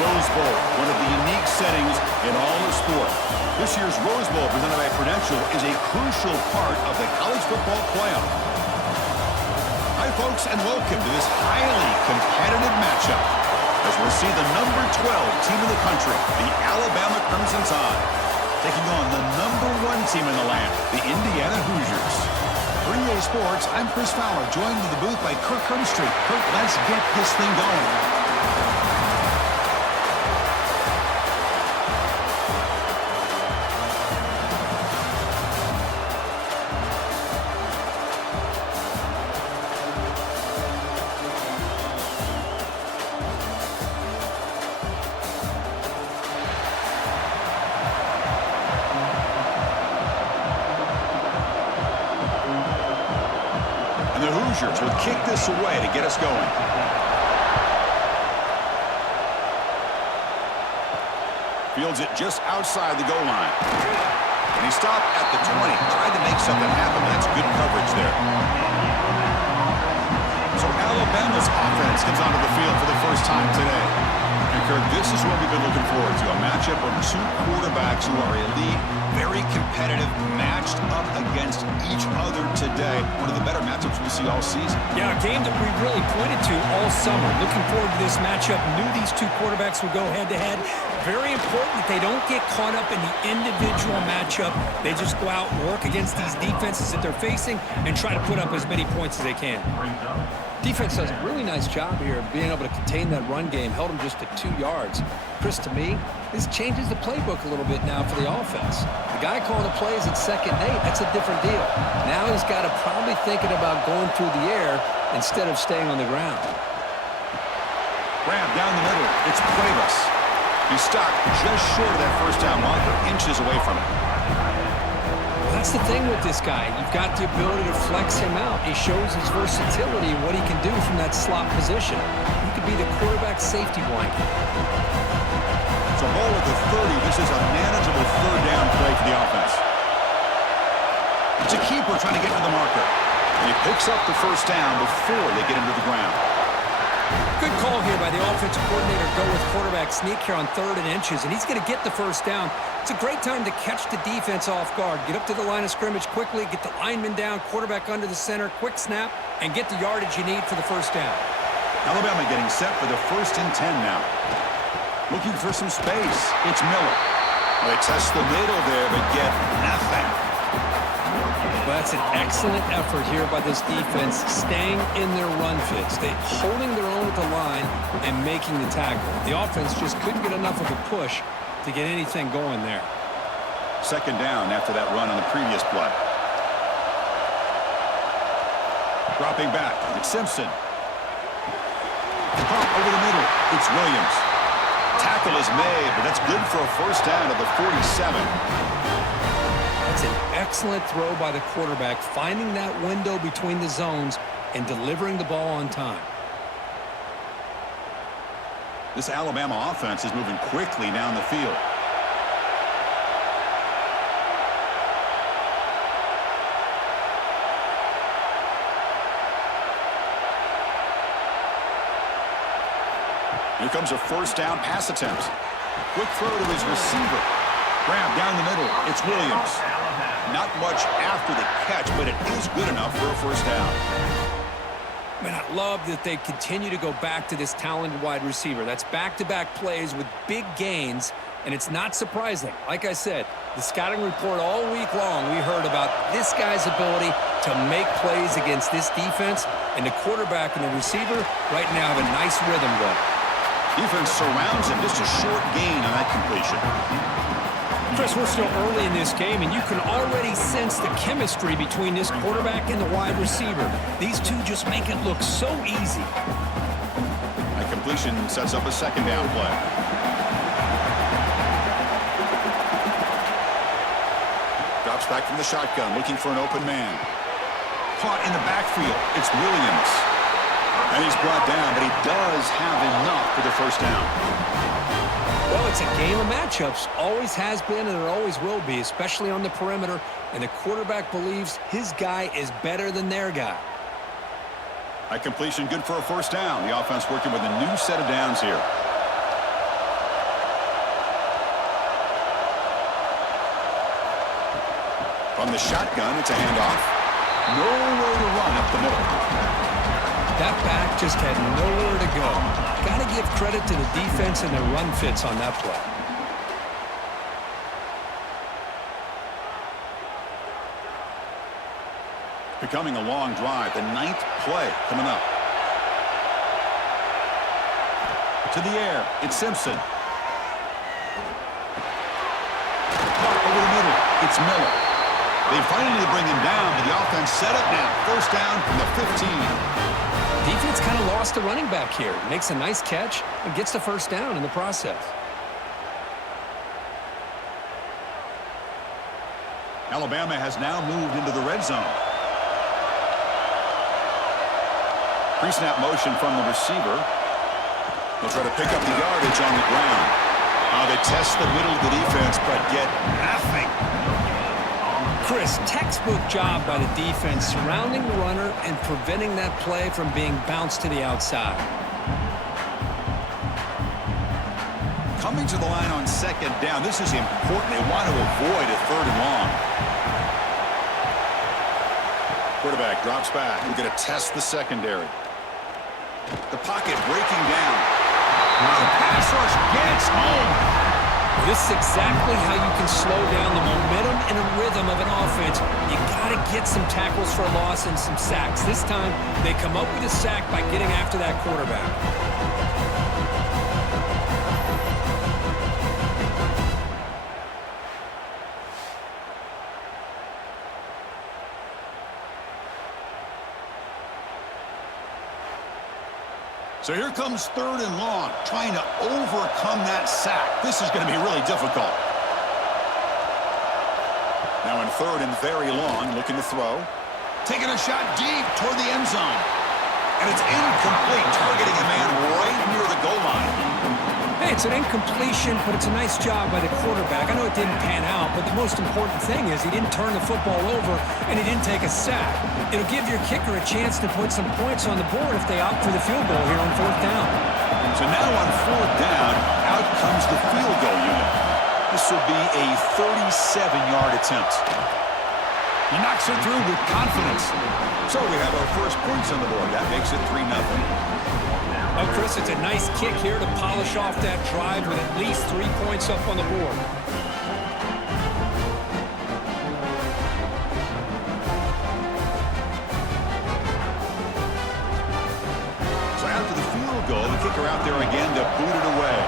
Rose Bowl, one of the unique settings in all of sport. This year's Rose Bowl, presented by Prudential, is a crucial part of the college football playoff. Hi, folks, and welcome to this highly competitive matchup as we'll see the number 12 team in the country, the Alabama Crimson Tide, taking on the number 1 team in the land, the Indiana Hoosiers. For EA Sports, I'm Chris Fowler, joined in the booth by Kirk Hermstreet. Kirk, let's get this thing going. The Hoosiers will kick this away to get us going. Fields it just outside the goal line. And he stopped at the 20, tried to make something happen. That's good coverage there. So Alabama's offense comes onto the field for the first time today. And Kirk, this is what we've been looking forward to, a matchup of 2 quarterbacks who are elite, very competitive, matched up against each other today. One of the better matchups we'll see all season. Yeah, a game that we really pointed to all summer. Looking forward to this matchup. Knew these 2 quarterbacks would go head-to-head. Very important that they don't get caught up in the individual matchup. They just go out and work against these defenses that they're facing and try to put up as many points as they can. Defense does a really nice job here of being able to contain that run game. Held them just at 2 yards. Chris, to me, this changes the playbook a little bit now for the offense. The guy calling the plays at 2nd and 8, that's a different deal. Now he's got to probably thinking about going through the air instead of staying on the ground. Grab down the middle. It's Cuevas. He stopped just short of that first down marker, inches away from it. That's the thing with this guy. You've got the ability to flex him out. He shows his versatility and what he can do from that slot position. He could be the quarterback's safety blanket. So ball at the 30. This is a manageable 3rd down play for the offense. It's a keeper trying to get to the marker. And he picks up the first down before they get him to the ground. Good call here by the offensive coordinator. Go with quarterback sneak here on 3rd and inches, and he's going to get the first down. It's a great time to catch the defense off guard. Get up to the line of scrimmage quickly, get the lineman down, quarterback under the center, quick snap, and get the yardage you need for the first down. Alabama getting set for the 1st and 10 now. Looking for some space. It's Miller. They test the middle there, but get nothing. Well, that's an excellent effort here by this defense, staying in their run fits. They holding their own at the line and making the tackle. The offense just couldn't get enough of a push to get anything going there. 2nd down after that run on the previous play. Dropping back, it's Simpson. Pump over the middle, it's Williams. Tackle is made, but that's good for a first down at the 47. That's an excellent throw by the quarterback, finding that window between the zones and delivering the ball on time. This Alabama offense is moving quickly down the field. Here comes a first down pass attempt. Quick throw to his receiver. Grab down the middle. It's Williams. Not much after the catch, but it is good enough for a first down. Man, I love that they continue to go back to this talented wide receiver. That's back-to-back plays with big gains, and it's not surprising. Like I said, the scouting report all week long, we heard about this guy's ability to make plays against this defense, and the quarterback and the receiver right now have a nice rhythm going. Defense surrounds him. Just a short gain on that completion. Chris, we're still early in this game, and you can already sense the chemistry between this quarterback and the wide receiver. These two just make it look so easy. That completion sets up a 2nd down play. Drops back from the shotgun, looking for an open man. Caught in the backfield. It's Williams. And he's brought down, but he does have enough for the first down. Well, it's a game of matchups. Always has been and it always will be, especially on the perimeter. And the quarterback believes his guy is better than their guy. That completion good for a first down. The offense working with a new set of downs here. From the shotgun, it's a handoff. Nowhere to run up the middle. That back just had nowhere to go. Got to give credit to the defense and their run fits on that play. Becoming a long drive. The 9th play coming up. To the air. It's Simpson. Over the middle. It's Miller. They finally bring him down, but the offense set up now. First down from the 15. Defense kind of lost the running back here. Makes a nice catch and gets the first down in the process. Alabama has now moved into the red zone. Pre-snap motion from the receiver. They'll try to pick up the yardage on the ground. They test the middle of the defense, but get nothing. Chris, textbook job by the defense surrounding the runner and preventing that play from being bounced to the outside. Coming to the line on second down. This is important. They want to avoid a 3rd and long. Quarterback drops back. We're going to test the secondary. The pocket breaking down. The pass rush gets home. This is exactly how you can slow down the momentum and a rhythm of an offense. You got to get some tackles for a loss and some sacks. This time, they come up with a sack by getting after that quarterback. So here comes 3rd and long, trying to overcome that sack. This is going to be really difficult. Now in 3rd and very long, looking to throw. Taking a shot deep toward the end zone. And it's incomplete, targeting a man right near the goal line. Hey, it's an incompletion, but it's a nice job by the quarterback. I know it didn't pan out, but the most important thing is he didn't turn the football over and he didn't take a sack. It'll give your kicker a chance to put some points on the board if they opt for the field goal here on 4th down. So now on 4th down, out comes the field goal unit. This will be a 37-yard attempt. He knocks it through with confidence. So we have our first points on the board. That makes it 3-0. Well, Chris, it's a nice kick here to polish off that drive with at least 3 points up on the board. So after the field goal, the kicker out there again to boot it away.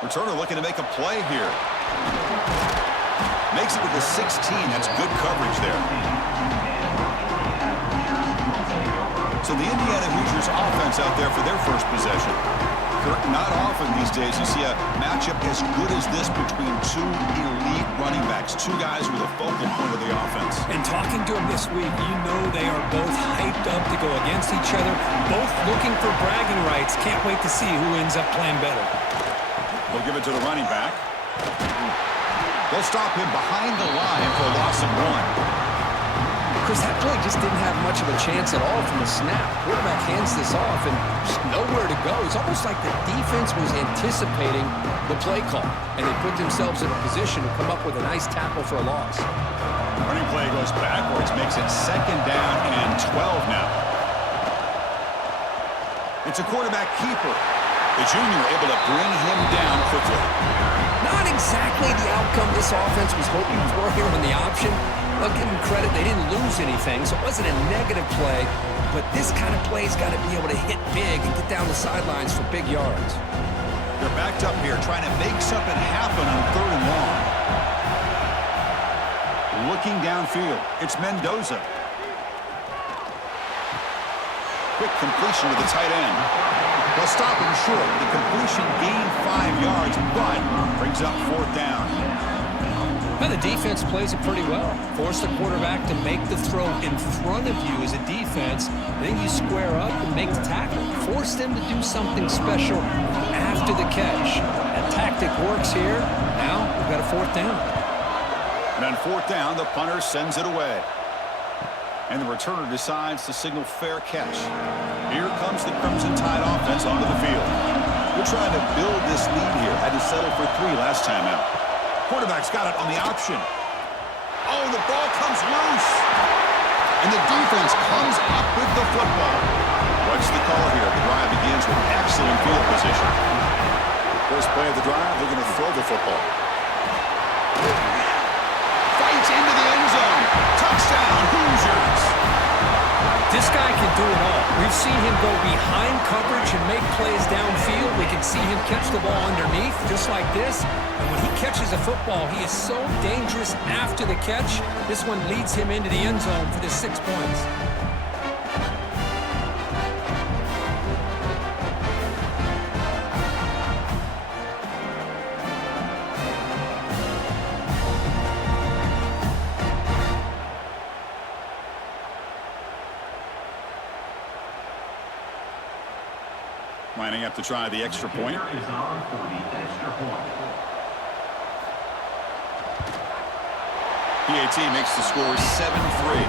Returner looking to make a play here. Makes it to the 16. That's good coverage there. So the Indiana Hoosiers offense out there for their first possession. Kirk, not often these days you see a matchup as good as this between 2 elite running backs, 2 guys with a focal point of the offense. And talking to them this week, you know they are both hyped up to go against each other, both looking for bragging rights. Can't wait to see who ends up playing better. They'll give it to the running back. They'll stop him behind the line for a loss of 1. Chris, that play just didn't have much of a chance at all from the snap. Quarterback hands this off and just nowhere to go. It's almost like the defense was anticipating the play call, and they put themselves in a position to come up with a nice tackle for a loss. Running play goes backwards, makes it 2nd down and 12 now. It's a quarterback keeper. The junior able to bring him down quickly. Not exactly the outcome this offense was hoping for here on the option. I'll give them credit, they didn't lose anything, so it wasn't a negative play, but this kind of play's got to be able to hit big and get down the sidelines for big yards. They're backed up here, trying to make something happen on 3rd and long. Looking downfield, it's Mendoza. Quick completion to the tight end. They'll stop him short. The completion gained 5 yards, but brings up 4th down. Well, the defense plays it pretty well. Force the quarterback to make the throw in front of you as a defense. Then you square up and make the tackle. Force them to do something special after the catch. That tactic works here. Now we've got a 4th down. And on 4th down, the punter sends it away. And the returner decides to signal fair catch. Here comes the Crimson Tide offense onto the field. We're trying to build this lead here. Had to settle for 3 last time out. Quarterback's got it on the option. Oh, the ball comes loose. And the defense comes up with the football. What's the call here? The drive begins with excellent field position. First play of the drive, they're going to throw the football. Fights into the end zone. Touchdown, Hoosiers. This guy can do it all. We've seen him go behind coverage and make plays downfield. We can see him catch the ball underneath, just like this. And when he catches a football, he is so dangerous after the catch. This one leads him into the end zone for the 6 points. Lining up to try the extra point. Is on for the extra point. PAT makes the score 7-3.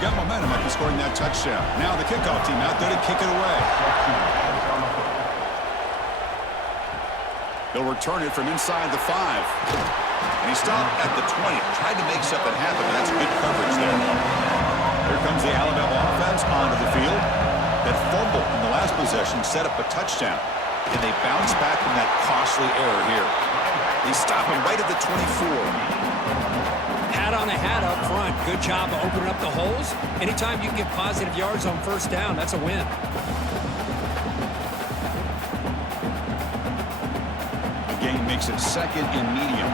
Got momentum after scoring that touchdown. Now the kickoff team out there to kick it away. They'll return it from inside the 5. And he stopped at the 20. Tried to make something happen, but that's good coverage there. Here comes the Alabama offense onto the field. That fumble in the last possession set up a touchdown. And they bounce back from that costly error here. They stop him right at the 24. Hat on a hat up front. Good job of opening up the holes. Anytime you can get positive yards on first down, that's a win. The gain makes it second and medium.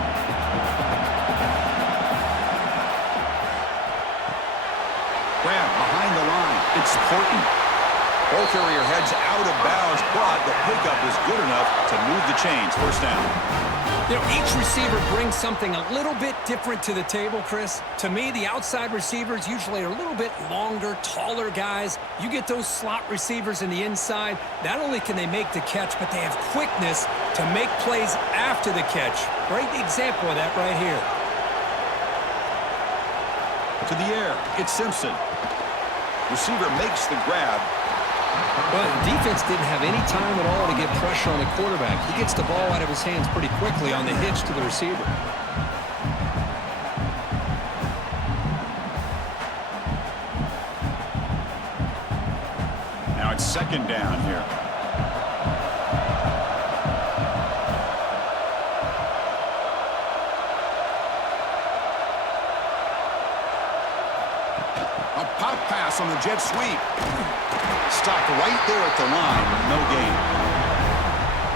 Grab behind the line. It's Horton. Ball carrier heads out of bounds, but the pickup is good enough to move the chains. First down. You know, each receiver brings something a little bit different to the table, Chris. To me, the outside receivers usually are a little bit longer, taller guys. You get those slot receivers in the inside, not only can they make the catch, but they have quickness to make plays after the catch. Great example of that right here. To the air, it's Simpson. Receiver makes the grab. But defense didn't have any time at all to get pressure on the quarterback. He gets the ball out of his hands pretty quickly on the hitch to the receiver. Now it's second down here. A pop pass on the jet sweep. Stopped right there at the line. No gain.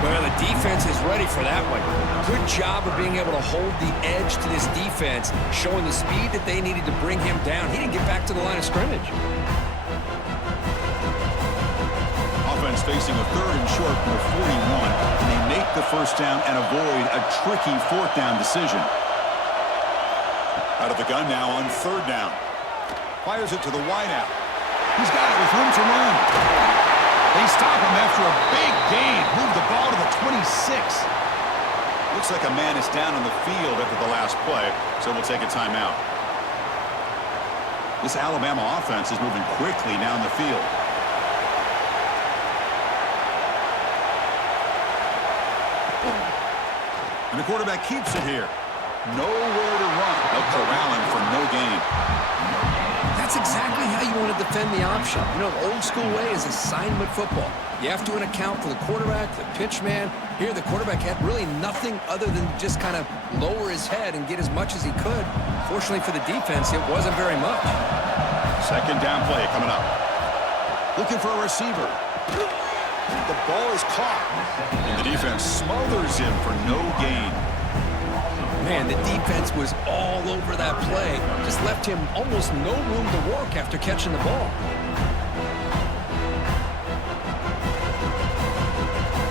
Well, the defense is ready for that one. Good job of being able to hold the edge to this defense, showing the speed that they needed to bring him down. He didn't get back to the line of scrimmage. Offense facing a third and short from the 41, and they make the first down and avoid a tricky fourth down decision. Out of the gun now on third down. Fires it to the wideout. He's got it with room to run. They stop him after a big gain. Move the ball to the 26. Looks like a man is down on the field after the last play, so we'll take a timeout. This Alabama offense is moving quickly down the field. And the quarterback keeps it here. Nowhere to run. They'll corral him for no gain. That's exactly how you want to defend the option. You know, the old school way is assignment football. You have to account for the quarterback, the pitch man. Here, the quarterback had really nothing other than just kind of lower his head and get as much as he could. Fortunately for the defense, it wasn't very much. Second down play coming up. Looking for a receiver. The ball is caught. And the defense smothers him for no gain. Man, the defense was all over that play. Just left him almost no room to work after catching the ball.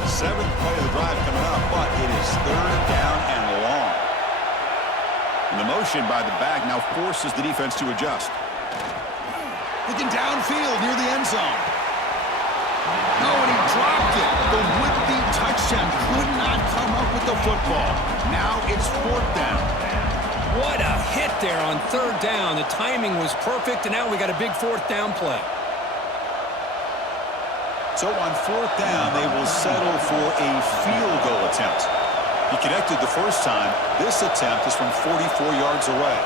Seventh play of the drive coming up, but it is third down and long. And the motion by the back now forces the defense to adjust. Looking downfield near the end zone. No, and he dropped it. The would-be touchdown could not come up with the football. Now it's fourth down. What a hit there on third down. The timing was perfect, and now we got a big fourth down play. So on fourth down, they will settle for a field goal attempt. He connected the first time. This attempt is from 44 yards away.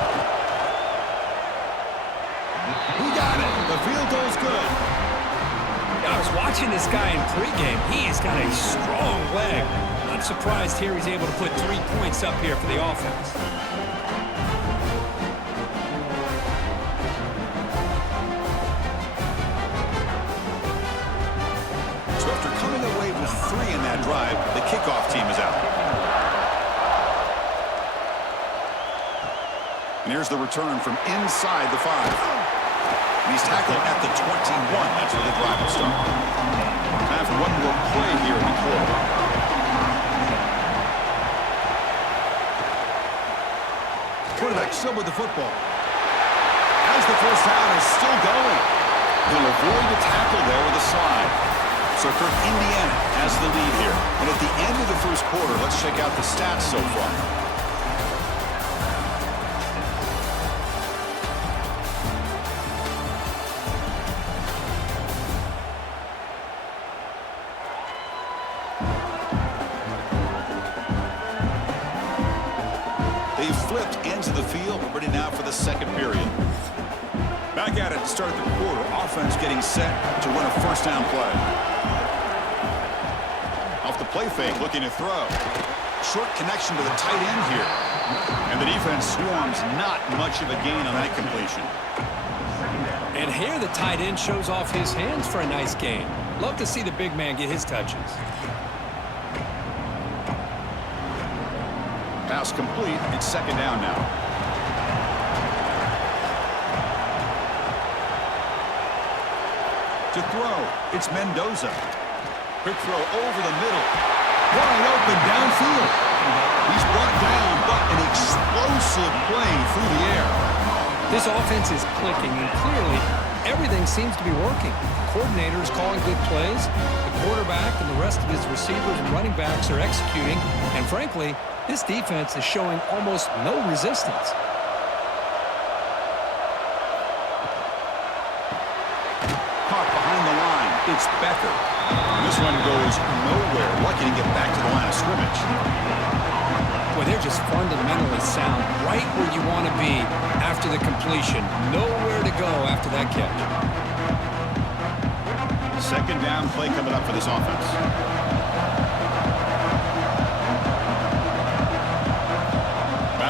He got it. The field goal's good. I was watching this guy in pregame. He's got a strong leg. Not surprised here he's able to put 3 points up here for the offense. So after coming away with 3 in that drive, the kickoff team is out. And here's the return from inside the 5. And he's tackled at the 21. That's where the drive will start. Time for one more play here in the quarter. Quarterback still with the football. As the first down is still going. He'll avoid the tackle there with a slide. So Kirk, Indiana has the lead here. And at the end of the first quarter, let's check out the stats so far. Flipped into the field, but ready now for the second period. Back at it to start the quarter. Offense getting set to run a first down play. Off the play fake, looking to throw. Short connection to the tight end here. And the defense swarms, not much of a gain on that completion. And here the tight end shows off his hands for a nice gain. Love to see the big man get his touches. Pass complete. It's second down now. To throw, it's Mendoza. Quick throw over the middle. Wide open downfield. He's brought down, but an explosive play through the air. This offense is clicking, and clearly everything seems to be working. The coordinator is calling good plays. The quarterback and the rest of his receivers and running backs are executing. And frankly, this defense is showing almost no resistance. Caught behind the line. It's Becker. This one goes nowhere. Lucky to get back to the line of scrimmage. Boy, they're just fundamentally sound. Right where you want to be after the completion. Nowhere to go after that catch. Second down play coming up for this offense.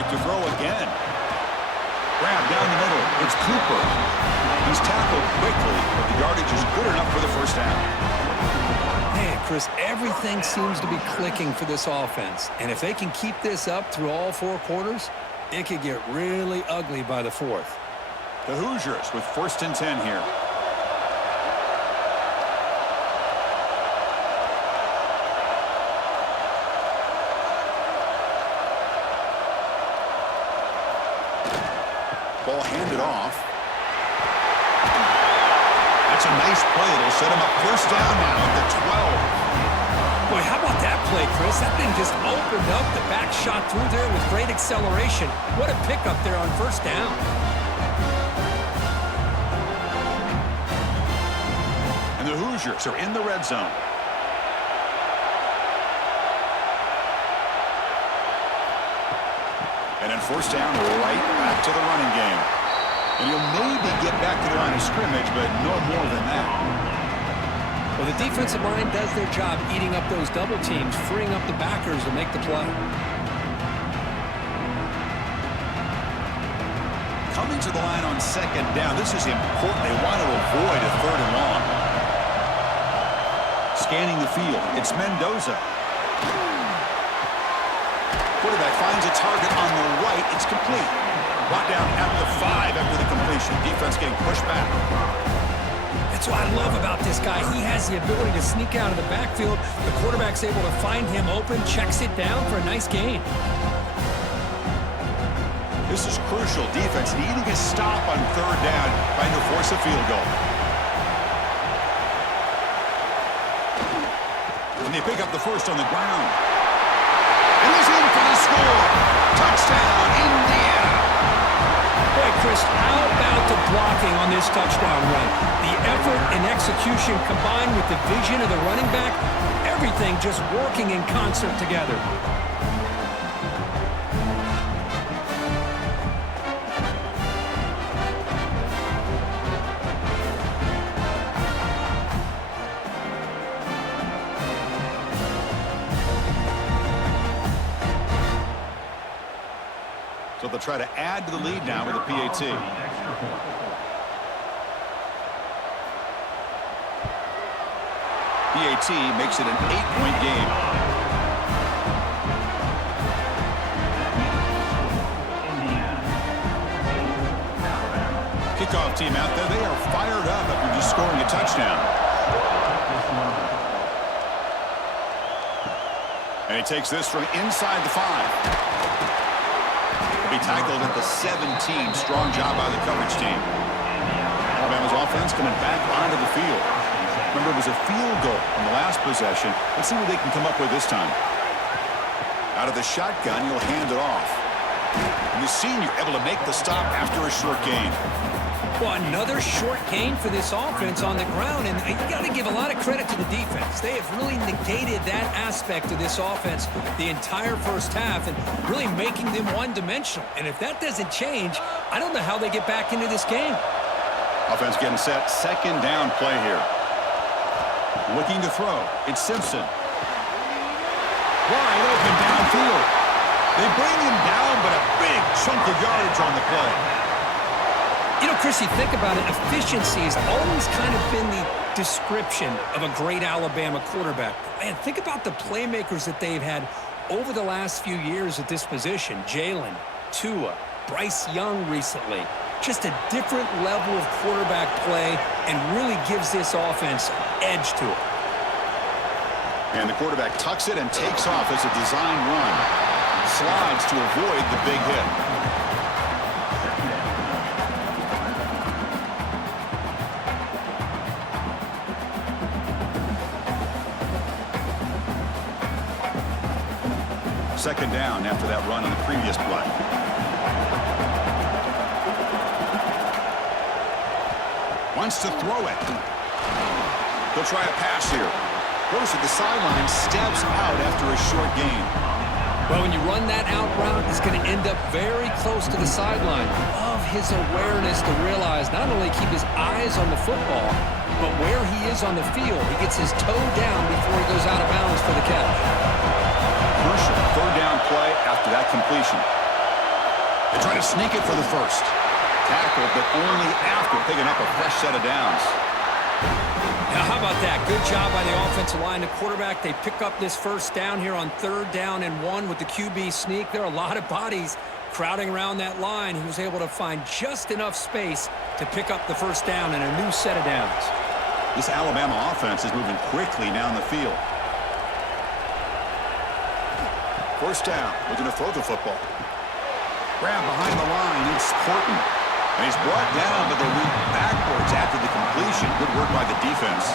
To throw again. Grab down the middle. It's Cooper. He's tackled quickly, but the yardage is good enough for the first down. Man, Chris, everything seems to be clicking for this offense. And if they can keep this up through all 4 quarters, it could get really ugly by the 4th. The Hoosiers with 1st and 10 here. Ball handed off. That's a nice play. It'll set him up first down now at the 12. Boy, how about that play, Chris? That thing just opened up. The back shot through there with great acceleration. What a pickup there on first down. And the Hoosiers are in the red zone. And then first down, right back to the running game. And you'll maybe get back to the line of scrimmage, but no more than that. Well, the defensive line does their job eating up those double teams, freeing up the backers to make the play. Coming to the line on second down. This is important. They want to avoid a 3rd and long. Scanning the field. It's Mendoza. Quarterback finds a target on the right. It's complete. Brought down at the 5 after the completion. Defense getting pushed back. That's what I love about this guy. He has the ability to sneak out of the backfield. The quarterback's able to find him open, checks it down for a nice gain. This is crucial. Defense needing a stop on 3rd down, trying to force a field goal. And they pick up the first on the ground. And he's in for the score. Touchdown, Indiana. Boy, Chris, how about the blocking on this touchdown run? The effort and execution combined with the vision of the running back, everything just working in concert together. So they'll try to add to the lead now with a PAT. PAT makes it an 8-point game. Kickoff team out there. They are fired up after just scoring a touchdown. And he takes this from inside the 5. He tackled at the 17. Strong job by the coverage team. Alabama's offense coming back onto the field. Remember, it was a field goal on the last possession. Let's see what they can come up with this time. Out of the shotgun, he'll hand it off. And the senior able to make the stop after a short gain. Well, another short gain for this offense on the ground, and you got to give a lot of credit to the defense. They have really negated that aspect of this offense the entire first half and really making them one-dimensional. And if that doesn't change, I don't know how they get back into this game. Offense getting set. Second down play here. Looking to throw. It's Simpson. Wide open downfield. They bring him down, but a big chunk of yardage on the play. You know, Chris, you think about it, efficiency has always kind of been the description of a great Alabama quarterback. Man, think about the playmakers that they've had over the last few years at this position. Jalen, Tua, Bryce Young recently. Just a different level of quarterback play and really gives this offense edge to it. And the quarterback tucks it and takes off as a design run. Slides to avoid the big hit. Second down after that run on the previous play. Wants to throw it. He'll try a pass here. Goes to the sideline, steps out after a short gain. Well, when you run that out route, it's going to end up very close to the sideline. Love his awareness to realize not only keep his eyes on the football, but where he is on the field. He gets his toe down before he goes out of bounds for the catch. Crucial third down play after that completion. They try to sneak it for the first. Tackled, but only after picking up a fresh set of downs. Now, how about that? Good job by the offensive line. The quarterback, they pick up this first down here on 3rd down and 1 with the QB sneak. There are a lot of bodies crowding around that line. He was able to find just enough space to pick up the first down and a new set of downs. This Alabama offense is moving quickly down the field. First down, looking to throw the football. Grab behind the line, it's Horton. And he's brought down, but they'll leap backwards after the completion. Good work by the defense.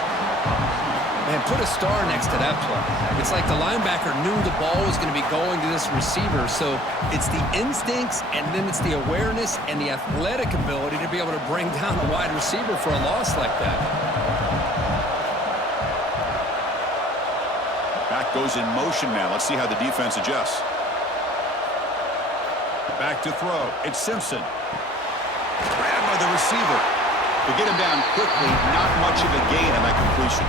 Man, put a star next to that play. It's like the linebacker knew the ball was going to be going to this receiver, so it's the instincts, and then it's the awareness and the athletic ability to be able to bring down a wide receiver for a loss like that. Back goes in motion now. Let's see how the defense adjusts. Back to throw. It's Simpson. Grabbed by the receiver. To get him down quickly, not much of a gain on that completion.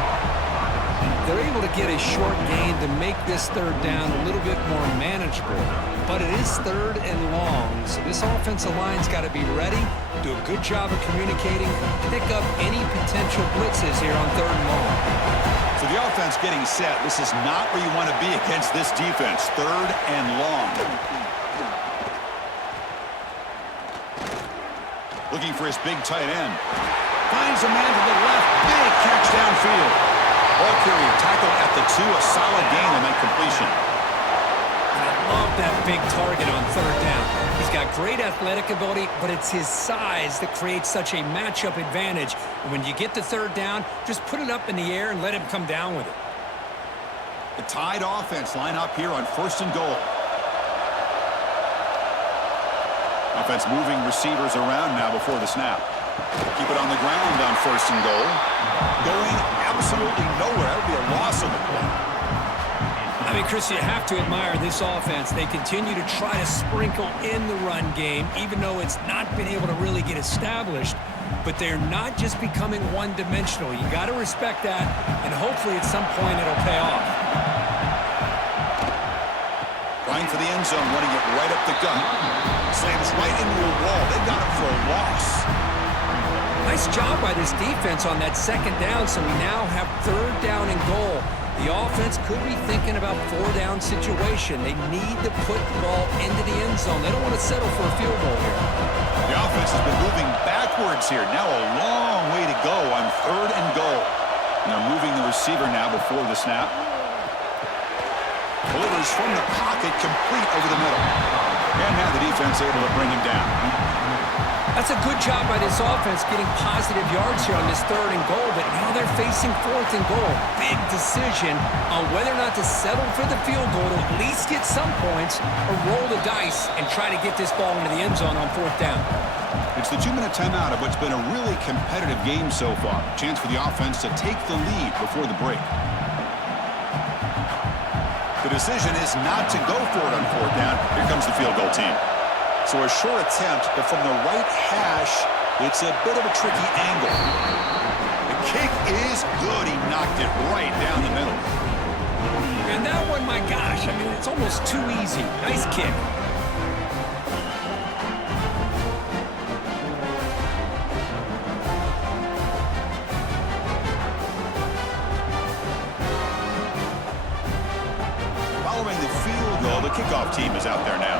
They're able to get a short gain to make this 3rd down a little bit more manageable. But it is 3rd and long, so this offensive line's got to be ready, do a good job of communicating, pick up any potential blitzes here on 3rd and long. So the offense getting set. This is not where you want to be against this defense. 3rd and long. Looking for his big tight end. Finds a man to the left. Big catch downfield. Ball carrier tackled at the 2. A solid gain on that completion. I love that big target on 3rd down. He's got great athletic ability, but it's his size that creates such a matchup advantage. And when you get to 3rd down, just put it up in the air and let him come down with it. The tied offense line up here on 1st and goal. Offense moving receivers around now before the snap. Keep it on the ground on 1st and goal. Going absolutely nowhere. That would be a loss on the play. I mean, Chris, you have to admire this offense. They continue to try to sprinkle in the run game, even though it's not been able to really get established. But they're not just becoming one-dimensional. You got to respect that, and hopefully at some point it'll pay off. Trying for the end zone, running it right up the gut. Slams right into a wall. They got him for a loss. Nice job by this defense on that 2nd down, so we now have 3rd down and goal. The offense could be thinking about 4-down situation. They need to put the ball into the end zone. They don't want to settle for a field goal here. The offense has been moving backwards here. Now a long way to go on 3rd and goal. Now moving the receiver now before the snap. Delivers from the pocket, complete over the middle. And now the defense able to bring him down. That's a good job by this offense getting positive yards here on this 3rd and goal, but now they're facing 4th and goal. Big decision on whether or not to settle for the field goal to at least get some points or roll the dice and try to get this ball into the end zone on 4th down. It's the 2-minute timeout of what's been a really competitive game so far. Chance for the offense to take the lead before the break. The decision is not to go for it on 4th down. Here comes the field goal team. So a short attempt, but from the right hash, it's a bit of a tricky angle. The kick is good. He knocked it right down the middle. And that one, my gosh, I mean, it's almost too easy. Nice kick. Following the field goal, the kickoff team is out there now.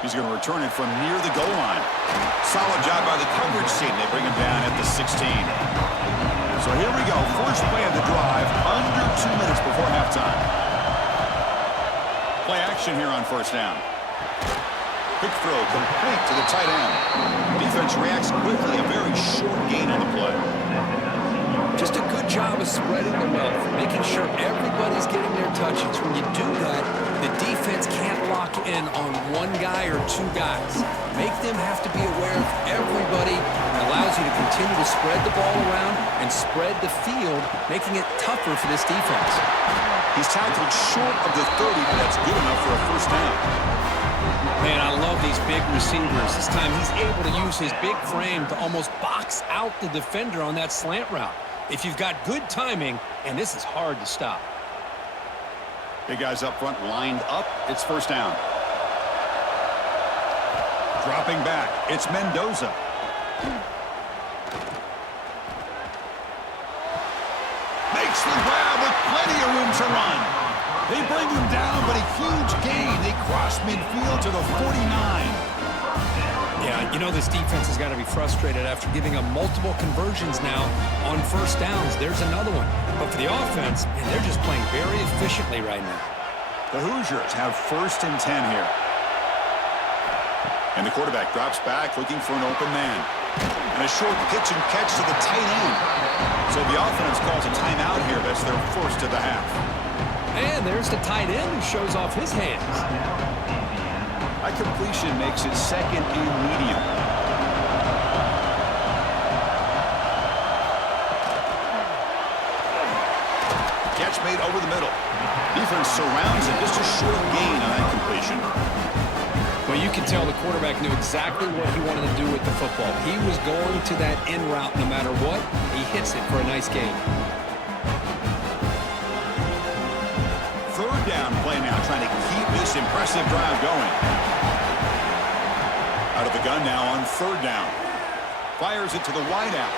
He's going to return it from near the goal line. Solid job by the coverage team. They bring him down at the 16. So here we go. First play of the drive, under 2 minutes before halftime. Play action here on 1st down. Quick throw complete to the tight end. Defense reacts quickly. A very short gain on the play. Just a good job of spreading the wealth, making sure everybody's getting their touches. When you do that, the defense can't lock in on one guy or 2 guys. Make them have to be aware of everybody. It allows you to continue to spread the ball around and spread the field, making it tougher for this defense. He's tackled short of the 30, but that's good enough for a 1st down. Man, I love these big receivers. This time he's able to use his big frame to almost box out the defender on that slant route. If you've got good timing, and this is hard to stop. Big guys up front lined up. It's 1st down. Dropping back. It's Mendoza. Makes the grab with plenty of room to run. They bring him down, but a huge gain. They cross midfield to the 49. Yeah, you know this defense has got to be frustrated after giving up multiple conversions now on 1st downs. There's another one. But for the offense, man, they're just playing very efficiently right now. The Hoosiers have 1st and 10 here. And the quarterback drops back looking for an open man. And a short pitch and catch to the tight end. So the offense calls a timeout here. That's their 1st of the half. And there's the tight end who shows off his hands. That completion makes it 2nd and medium. Catch made over the middle. Defense surrounds it. Just a short gain on that completion. Well, you can tell the quarterback knew exactly what he wanted to do with the football. He was going to that in route no matter what. He hits it for a nice gain. 3rd down play now, trying to keep this impressive drive going. Out of the gun now on 3rd down. Fires it to the wideout.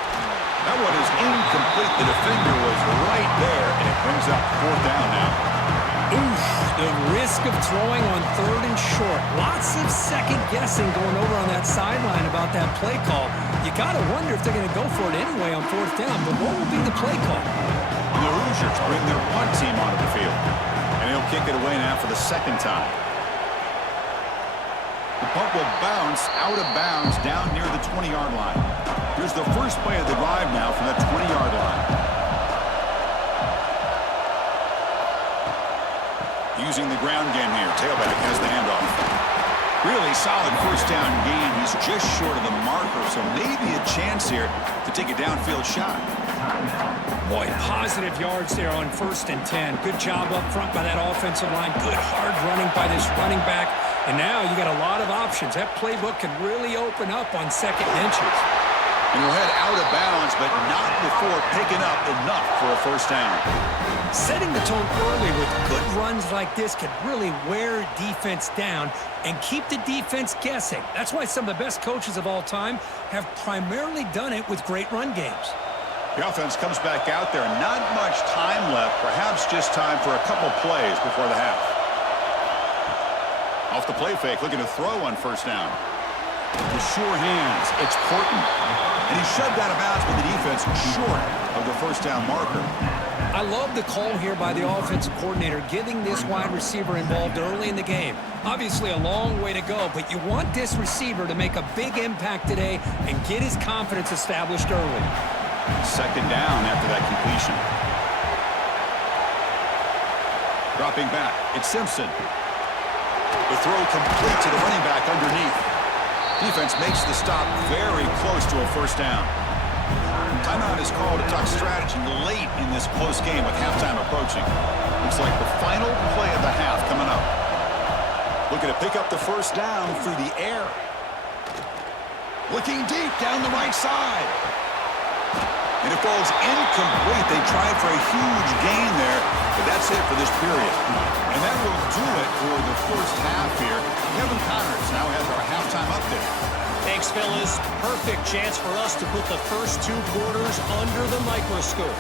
That one is incomplete. The defender was right there, and it brings up 4th down now. Oof, the risk of throwing on 3rd and short. Lots of second guessing going over on that sideline about that play call. You got to wonder if they're going to go for it anyway on 4th down, but what will be the play call? The Hoosiers bring their punt team onto the field, and he'll kick it away now for the 2nd time. The punt will bounce out of bounds down near the 20-yard line. Here's the first play of the drive now from that 20-yard line. using the ground game here. Tailback has the handoff. Really solid first down gain. He's just short of the marker, so maybe a chance here to take a downfield shot. Boy, positive yards there on 1st and 10. Good job up front by that offensive line. Good hard running by this running back. And now you got a lot of options. That playbook can really open up on 2nd and inches. And he'll head out of bounds, but not before picking up enough for a first down. Setting the tone early with good runs like this can really wear defense down and keep the defense guessing. That's why some of the best coaches of all time have primarily done it with great run games. The offense comes back out there. Not much time left. Perhaps just time for a couple plays before the half. Off the play fake, looking to throw on first down. With sure hands, it's Horton. And he shoved out of bounds with the defense short of the first down marker. I love the call here by the offensive coordinator, getting this wide receiver involved early in the game. Obviously a long way to go, but you want this receiver to make a big impact today and get his confidence established early. 2nd down after that completion. Dropping back, it's Simpson. The throw complete to the running back underneath. Defense makes the stop very close to a first down. Timeout is called to talk strategy late in this close game with halftime approaching. Looks like the final play of the half coming up. Looking to pick up the first down through the air. Looking deep down the right side. And it falls incomplete. They tried for a huge gain there, but that's it for this period. And that will do it for the first half here. Kevin Connors now has our halftime update. Thanks, fellas. Perfect chance for us to put the first 2 quarters under the microscope.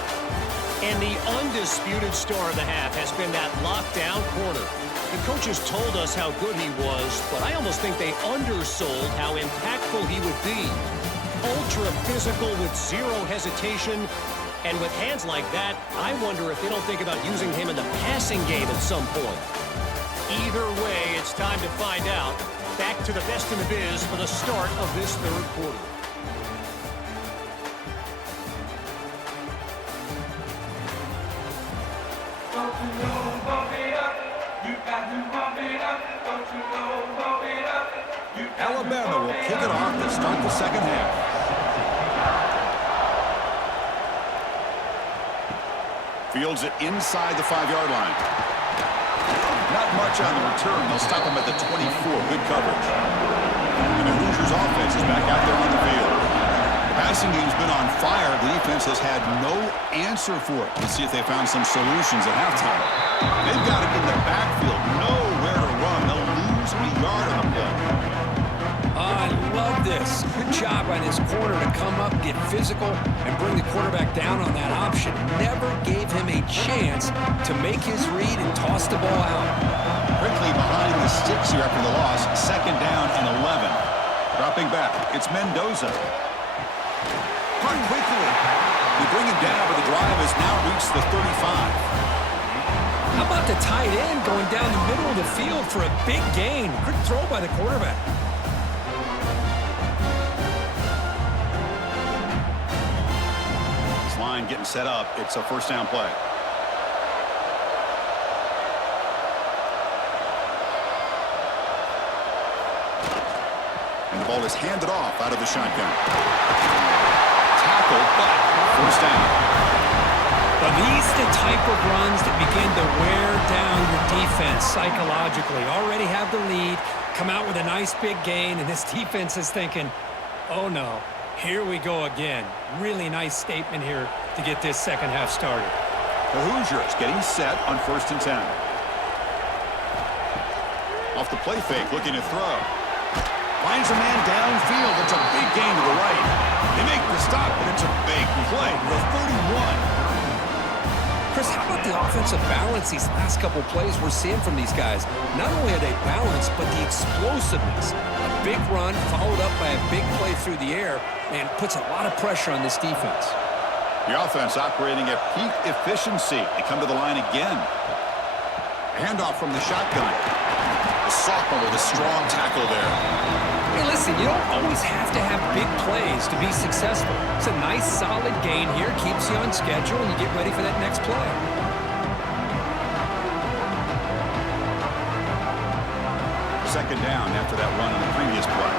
And the undisputed star of the half has been that lockdown corner. The coaches told us how good he was, but I almost think they undersold how impactful he would be. Ultra physical with zero hesitation. And with hands like that, I wonder if they don't think about using him in the passing game at some point. Either way, it's time to find out. Back to the best in the biz for the start of this 3rd quarter. Don't you know, bump it up. You got to bump it up. Don't you know, bump it up. Alabama will kick it off to start the 2nd half. Fields it inside the 5-yard line. Not much on the return. They'll stop him at the 24. Good coverage. And the Hoosiers offense is back out there on the field. The passing game's been on fire. The defense has had no answer for it. Let's see if they found some solutions at halftime. They've got it in the backfield. Nowhere to run. They'll lose a yard on the play. I love this. Good job by this corner to come up, get physical, and bring the quarterback down on that option. Never gave him a chance to make his read and toss the ball out. Quickly behind the sticks here after the loss. 2nd down and 11. Dropping back, it's Mendoza. Run quickly. They bring him down, but the drive has now reached the 35. How about the tight end going down the middle of the field for a big gain? Good throw by the quarterback. This line getting set up. It's a first down play. And the ball is handed off out of the shotgun. Tackled, but first down. But these are the type of runs that begin to wear down your defense psychologically. Already have the lead, come out with a nice big gain, and this defense is thinking, oh no, here we go again. Really nice statement here to get this 2nd half started. The Hoosiers getting set on 1st and 10. Off the play fake, looking to throw. Finds a man downfield. It's a big gain to the right. They make the stop, and it's a big play for 31. Chris, how about the offensive balance these last couple plays we're seeing from these guys? Not only are they balanced, but the explosiveness. A big run followed up by a big play through the air, and puts a lot of pressure on this defense. The offense operating at peak efficiency. They come to the line again. Handoff from the shotgun. The sophomore with a strong tackle there. Hey, listen, you don't always have to have big plays to be successful. It's a nice, solid gain here. Keeps you on schedule, and you get ready for that next play. second down after that run on the previous play.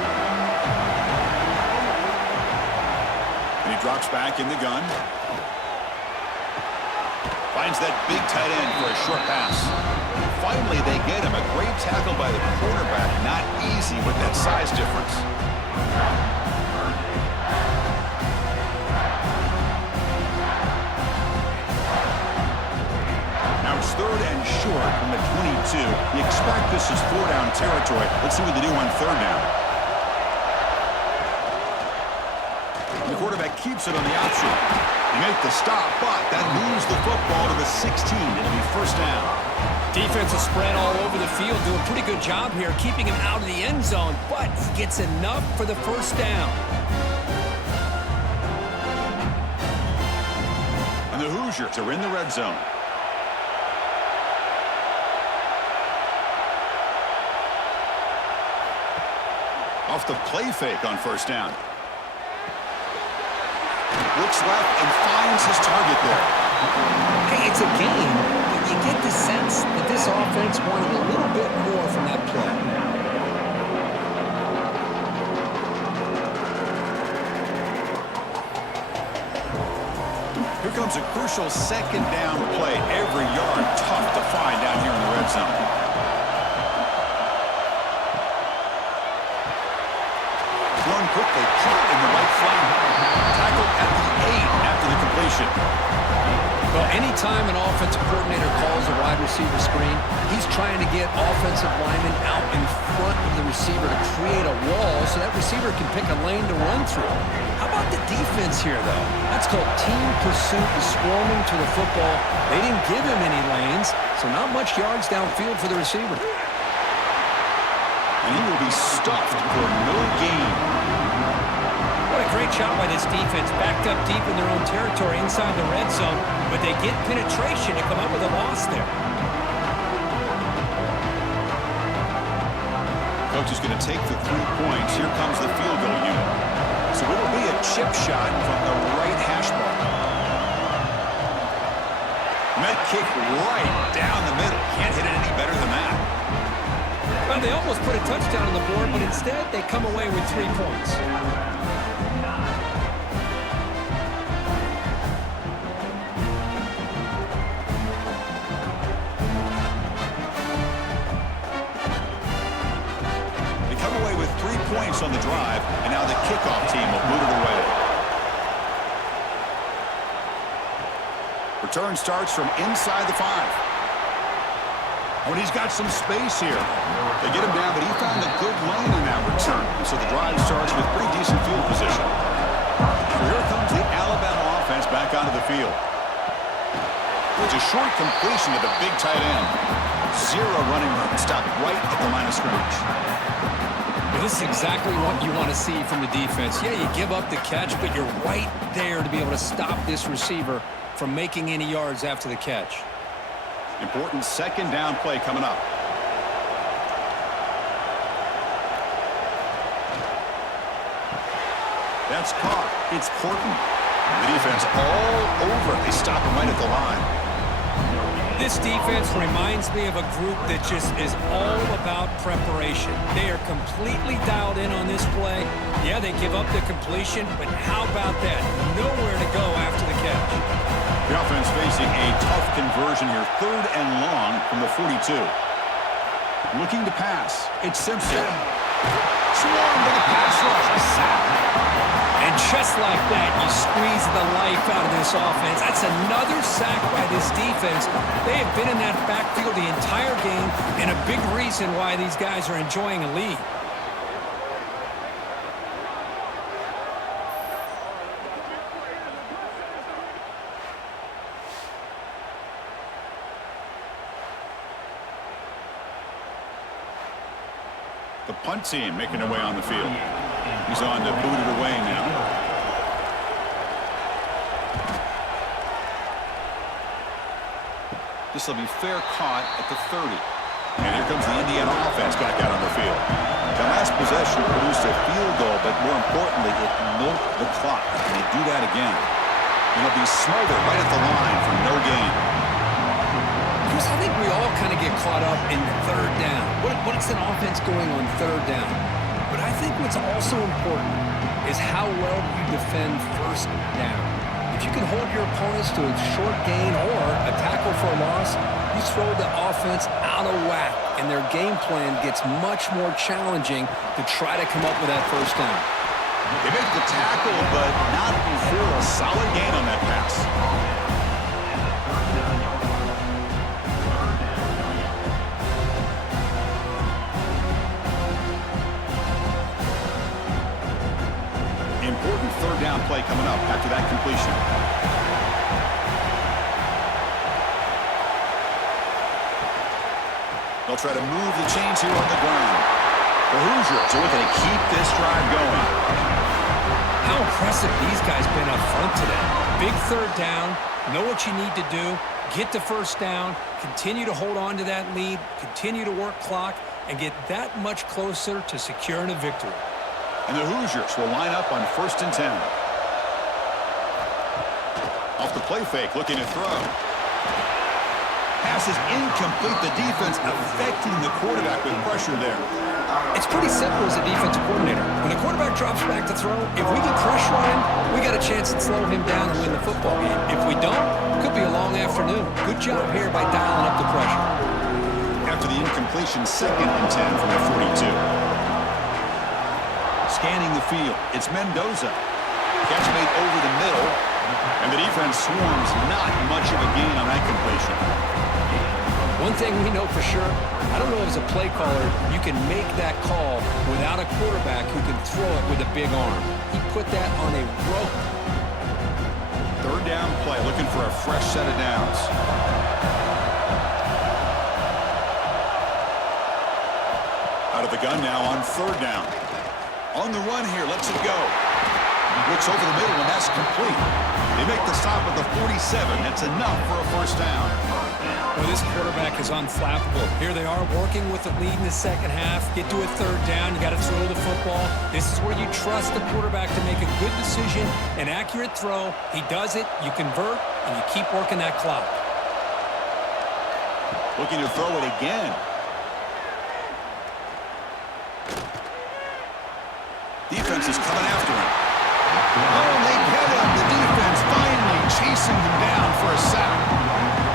And he drops back in the gun. Finds that big tight end for a short pass. Finally, they get him. A great tackle by the quarterback. Not easy with that size difference. Now it's 3rd and short from the 22. You expect this is 4-down territory. Let's see what they do on 3rd down. The quarterback keeps it on the option. They make the stop, but that moves the football to the 16. It'll be 1st down. Defense is spread all over the field. Do a pretty good job here keeping him out of the end zone, but he gets enough for the 1st down. And the Hoosiers are in the red zone. Off the play fake on 1st down. Looks left and finds his target there. Hey, it's a game, but you get the sense that this offense wanted a little bit more from that play. Here comes a crucial 2nd down play. Every yard tough to find down here in the red zone. Thrown quickly, caught in the right flank. Tackled at the 8 after the completion. Well, anytime an offensive coordinator calls a wide receiver screen, he's trying to get offensive linemen out in front of the receiver to create a wall so that receiver can pick a lane to run through. How about the defense here, though? That's called team pursuit and swarming to the football. They didn't give him any lanes, so not much yards downfield for the receiver. And he will be stuffed for no gain. What a great shot by this defense, backed up deep in their own territory inside the red zone, but they get penetration to come up with a loss there. Coach is going to take the 3 points. Here comes the field goal unit. So it'll be a chip shot from the right hash mark. Met kick right down the middle. Can't hit it any better than that. Well, they almost put a touchdown on the board, but instead they come away with 3 points. On the drive, and now the kickoff team will boot it away. Return starts from inside the 5. Oh, and he's got some space here. They get him down, but he found a good lane in that return. So the drive starts with pretty decent field position. So here comes the Alabama offense back onto the field. It's a short completion to the big tight end. 0 running room. Stopped right at the line of scrimmage. This is exactly what you want to see from the defense. Yeah, you give up the catch, but you're right there to be able to stop this receiver from making any yards after the catch. Important 2nd down play coming up. That's caught. It's Horton. The defense all over. They stop him right at the line. This defense reminds me of a group that just is all about preparation. They are completely dialed in on this play. Yeah, they give up the completion, but how about that? Nowhere to go after the catch. The offense facing a tough conversion here. 3rd and long from the 42. Looking to pass. It's Simpson. Swarmed to the pass rush. A sack. And just like that, you squeeze the life out of this offense. That's another sack by this defense. They have been in that backfield the entire game, and a big reason why these guys are enjoying a lead. The punt team making their way on the field. He's on to boot it away now. This will be fair caught at the 30. And here comes the Indiana offense back out on the field. The last possession produced a field goal, but more importantly, it milked the clock. And they do that again. It'll be smothered right at the line for no gain. Chris, I think we all kind of get caught up in third down. What's an offense going on third down? But I think what's also important is how well you defend first down. If you can hold your opponents to a short gain or a tackle for a loss, you throw the offense out of whack, and their game plan gets much more challenging to try to come up with that first down. They make the tackle, but not for a solid gain on that pass. Important third down play coming up after that completion. They'll try to move the chains here on the ground. The Hoosiers are looking to keep this drive going. How impressive these guys been up front today. Big third down, know what you need to do, get the first down, continue to hold on to that lead, continue to work clock, and get that much closer to securing a victory. And the Hoosiers will line up on 1st and 10. Off the play fake, looking to throw. Pass is incomplete. The defense affecting the quarterback with pressure there. It's pretty simple as a defensive coordinator. When the quarterback drops back to throw, if we get pressure on him, we got a chance to slow him down and win the football game. If we don't, it could be a long afternoon. Good job here by dialing up the pressure. After the incompletion, 2nd and 10 from the 42. Scanning the field, it's Mendoza. Catch made over the middle, and the defense swarms not much of a gain on that completion. One thing we know for sure, I don't know as a play caller, you can make that call without a quarterback who can throw it with a big arm. He put that on a rope. Third down play, looking for a fresh set of downs. Out of the gun now on 3rd down. On the run here, lets it go. Looks over the middle, and that's complete. They make the stop at the 47. That's enough for a first down. Well, this quarterback is unflappable. Here they are working with the lead in the second half. Get to a 3rd down, you got to throw the football. This is where you trust the quarterback to make a good decision, an accurate throw. He does it, you convert, and you keep working that clock. Looking to throw it again. Defense is coming after him. Oh, they get him. The defense finally chasing him down for a sack.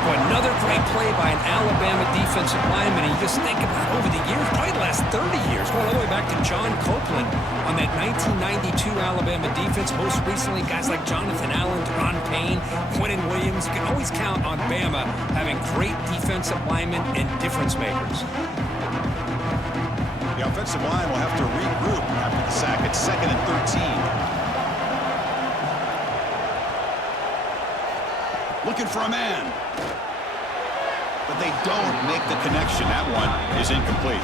Well, another great play by an Alabama defensive lineman. And you just think about over the years, probably the last 30 years, going all the way back to John Copeland on that 1992 Alabama defense. Most recently, guys like Jonathan Allen, Deron Payne, Quentin Williams. You can always count on Bama having great defensive linemen and difference makers. The offensive line will have to regroup after the sack. It's 2nd and 13. Looking for a man. But they don't make the connection. That one is incomplete.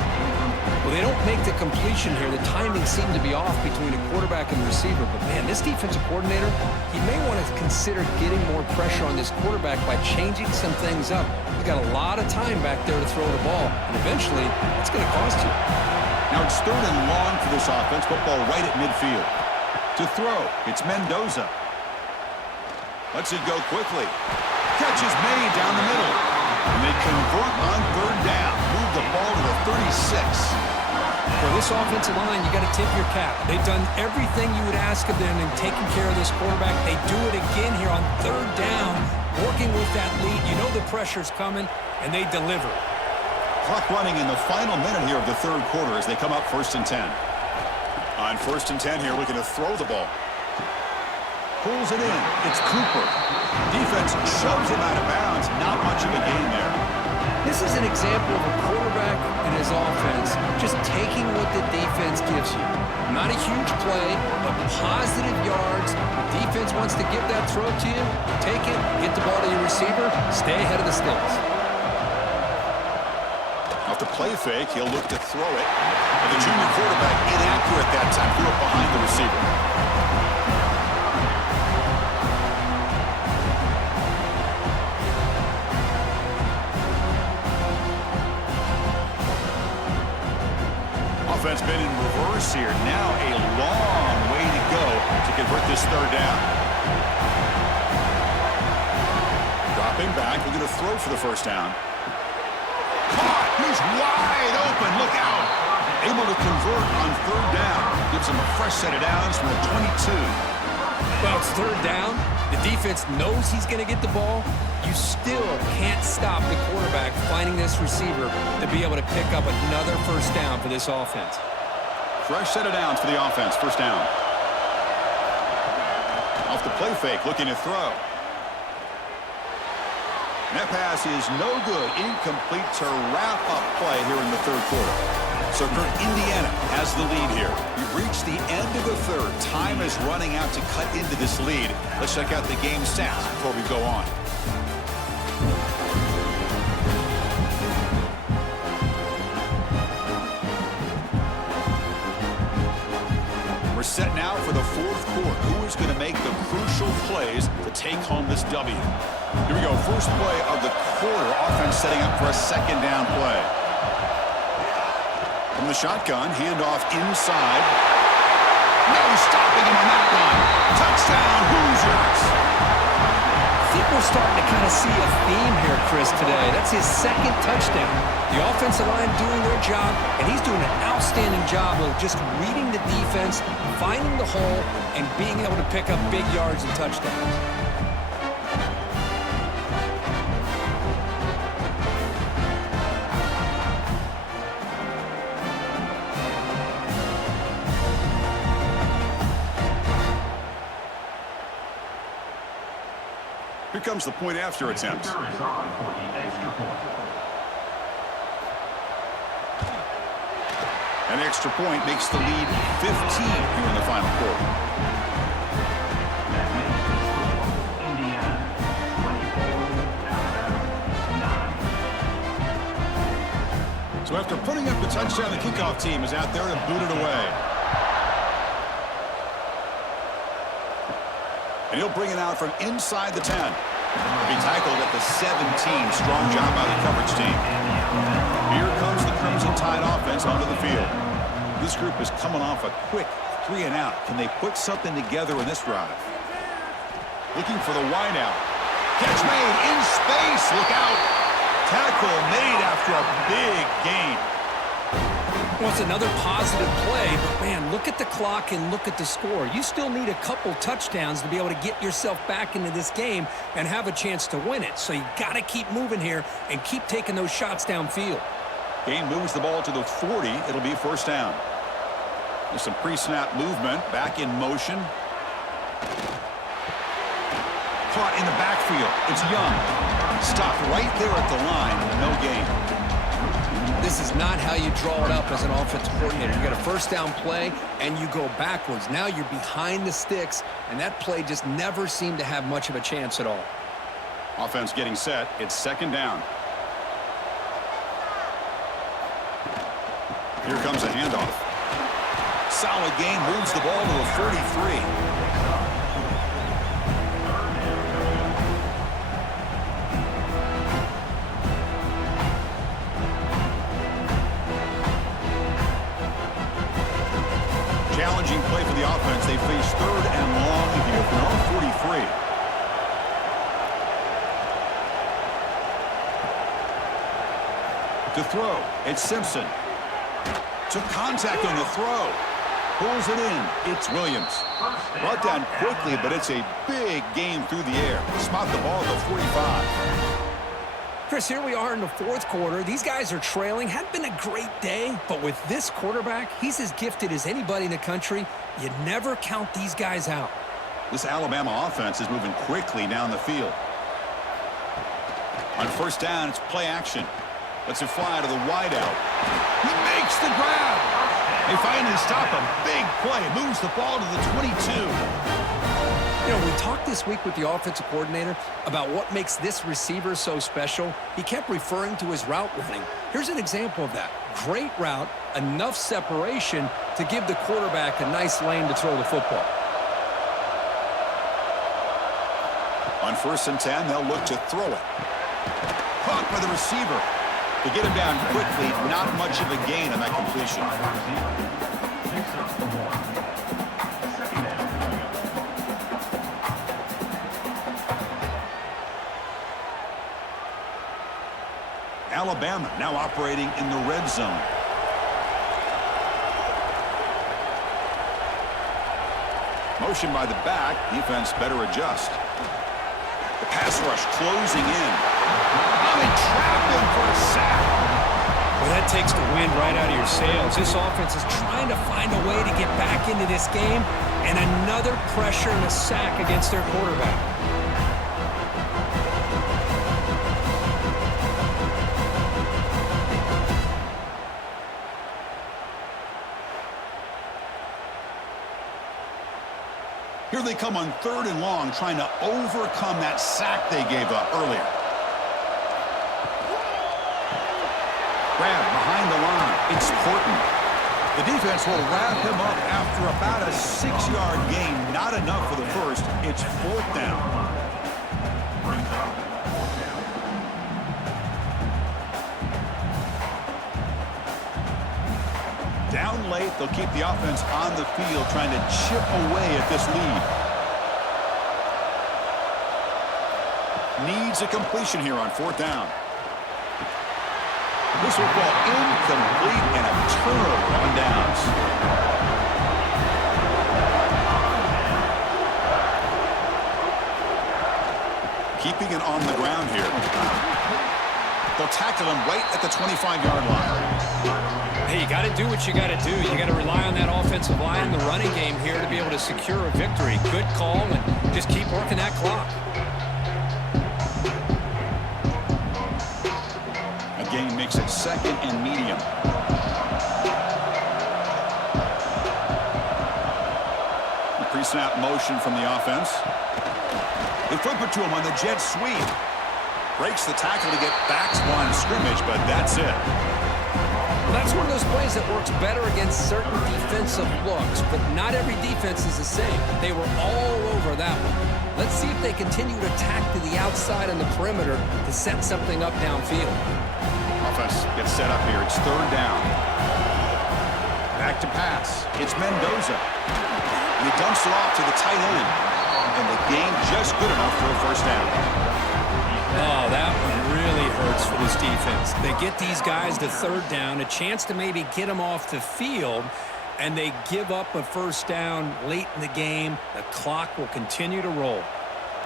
Well, they don't make the completion here. The timing seemed to be off between a quarterback and the receiver. But, man, this defensive coordinator, he may want to consider getting more pressure on this quarterback by changing some things up. He's got a lot of time back there to throw the ball. And eventually, it's going to cost you. Now it's 3rd and long for this offense. Football right at midfield. To throw, it's Mendoza. Lets it go quickly. Catch is made down the middle. And they convert on 3rd down. Move the ball to the 36. For this offensive line, you got to tip your cap. They've done everything you would ask of them in taking care of this quarterback. They do it again here on 3rd down, working with that lead. You know the pressure's coming, and they deliver. Clock running in the final minute here of the 3rd quarter as they come up 1st and 10. On 1st and 10 here, looking to throw the ball. Pulls it in. It's Cooper. Defense shoves him out of bounds. Not much of a gain there. This is an example of a quarterback and his offense just taking what the defense gives you. Not a huge play, but positive yards. The defense wants to give that throw to you. Take it, get the ball to your receiver, stay ahead of the sticks. Off the play fake, he'll look to throw it. But the junior quarterback inaccurate that time. Threw it behind the receiver. Offense been in reverse here. Now a long way to go to convert this 3rd down. Dropping back, we're going to throw for the first down. He's wide open. Look out. Able to convert on third down. Gives him a fresh set of downs from the 22. Well, it's third down. The defense knows he's going to get the ball. You still can't stop the quarterback finding this receiver to be able to pick up another first down for this offense. Fresh set of downs for the offense. First down. Off the play fake, looking to throw. And that pass is no good. Incomplete to wrap up play here in the third quarter. So Kurt, Indiana has the lead here. We've reached the end of the third. Time is running out to cut into this lead. Let's check out the game stats before we go on. We're set now for the fourth quarter. Who is going to make the crucial plays to take home this W? Here we go. First play of the quarter. Offense setting up for a second down play. From the shotgun, handoff inside. No stopping him on that one. Touchdown, Hoosiers. I think we're starting to kind of see a theme here, Chris, today. That's his second touchdown. The offensive line doing their job, and he's doing an outstanding job of just reading the defense, finding the hole, and being able to pick up big yards and touchdowns. Here comes the point after attempt. Victor is on for the extra point. An extra point makes the lead 15 here in the final quarter. That makes the score Indiana 24, Alabama 9. So after putting up the touchdown, the kickoff team is out there to boot it away. And he'll bring it out from inside the 10. He'll be tackled at the 17. Strong job by the coverage team. Here comes the Crimson Tide offense onto the field. This group is coming off a quick 3 and out. Can they put something together in this drive? Looking for the wide out. Catch made in space. Look out. Tackle made after a big gain. Well, it's another positive play, but, man, look at the clock and look at the score. You still need a couple touchdowns to be able to get yourself back into this game and have a chance to win it. So you got to keep moving here and keep taking those shots downfield. Gain moves the ball to the 40. It'll be first down. There's some pre-snap movement. Back in motion. Caught in the backfield. It's Young. Stopped right there at the line. No gain. This is not how you draw it up as an offensive coordinator. You got a first down play, and you go backwards. Now you're behind the sticks, and that play just never seemed to have much of a chance at all. Offense getting set. It's second down. Here comes a handoff. Solid gain. Moves the ball to the 43. Challenging play for the offense. They face third and long here from their 43. To throw, it's Simpson. Took contact on the throw. Pulls it in. It's Williams. Brought down quickly, but it's a big gain through the air. Spot the ball at the 45. Chris, here we are in the fourth quarter. These guys are trailing. Hadn't been a great day, but with this quarterback, he's as gifted as anybody in the country. You never count these guys out. This Alabama offense is moving quickly down the field. On first down, it's play action. Lets it fly to the wideout. He makes the grab. They finally stop a big play. Moves the ball to the 22. You know, we talked this week with the offensive coordinator about what makes this receiver so special. He kept referring to his route running. Here's an example of that. Great route, enough separation to give the quarterback a nice lane to throw the football. On first and 10, they'll look to throw it. Caught by the receiver. To get him down quickly, not much of a gain on that completion. Alabama now operating in the red zone. Motion by the back. Defense better adjust. The pass rush closing in. Oh, they trapped him for a sack. Well, that takes the wind right out of your sails. This offense is trying to find a way to get back into this game, and another pressure and a sack against their quarterback. Here they come on 3rd and long, trying to overcome that sack they gave up earlier. Grab behind the line. It's Horton. The defense will wrap him up after about a 6-yard gain. Not enough for the first. It's 4th down. Down late, they'll keep the offense on the field, trying to chip away at this lead. Needs a completion here on 4th down. This will fall incomplete and a turnover on downs. Keeping it on the ground here. They'll tackle him right at the 25-yard line. Hey, you got to do what you got to do. You got to rely on that offensive line and the running game here to be able to secure a victory. Good call, and just keep working that clock. Again, makes it 2nd and medium. The pre-snap motion from the offense. They flip it to him on the jet sweep. Breaks the tackle to get back to line of scrimmage, but that's it. Well, that's one of those plays that works better against certain defensive looks, but not every defense is the same. They were all over that one. Let's see if they continue to attack to the outside and the perimeter to set something up downfield. Offense gets set up here. It's 3rd down. Back to pass. It's Mendoza. And he dumps it off to the tight end. And the gain just good enough for a 1st down. Oh, that one really hurts for this defense. They get these guys to 3rd down, a chance to maybe get them off the field, and they give up a 1st down late in the game. The clock will continue to roll.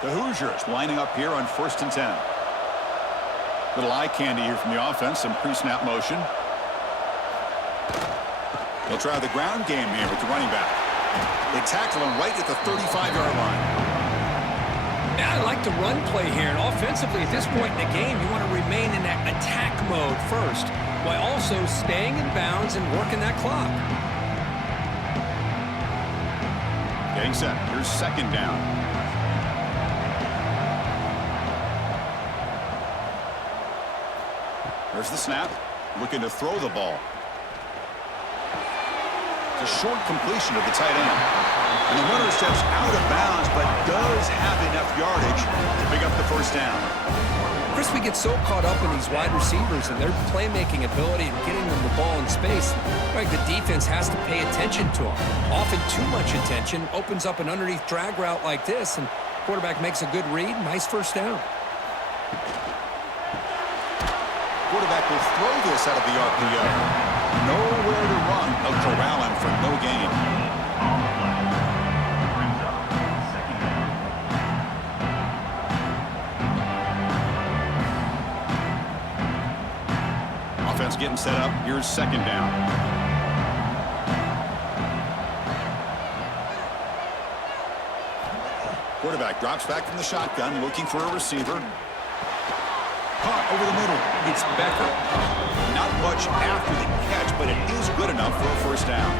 The Hoosiers lining up here on 1st and 10. Little eye candy here from the offense, some pre-snap motion. They'll try the ground game here with the running back. They tackle him right at the 35-yard line. Yeah, I like the run play here, and offensively at this point in the game, you want to remain in that attack mode first, while also staying in bounds and working that clock. Getting set. Here's 2nd down. There's the snap. Looking to throw the ball. It's a short completion of the tight end. And the runner steps out of bounds, but does have enough yardage to pick up the 1st down. Chris, we get so caught up in these wide receivers and their playmaking ability and getting them the ball in space. Like the defense has to pay attention to them. Often too much attention opens up an underneath drag route like this, and quarterback makes a good read. Nice 1st down. Quarterback will throw this out of the RPO. Nowhere to run. They'll corral him for no gain. Offense getting set up. Here's 2nd down. Quarterback drops back from the shotgun, looking for a receiver. Caught over the middle. It's Becker. Not much after the catch, but it is good enough for a 1st down.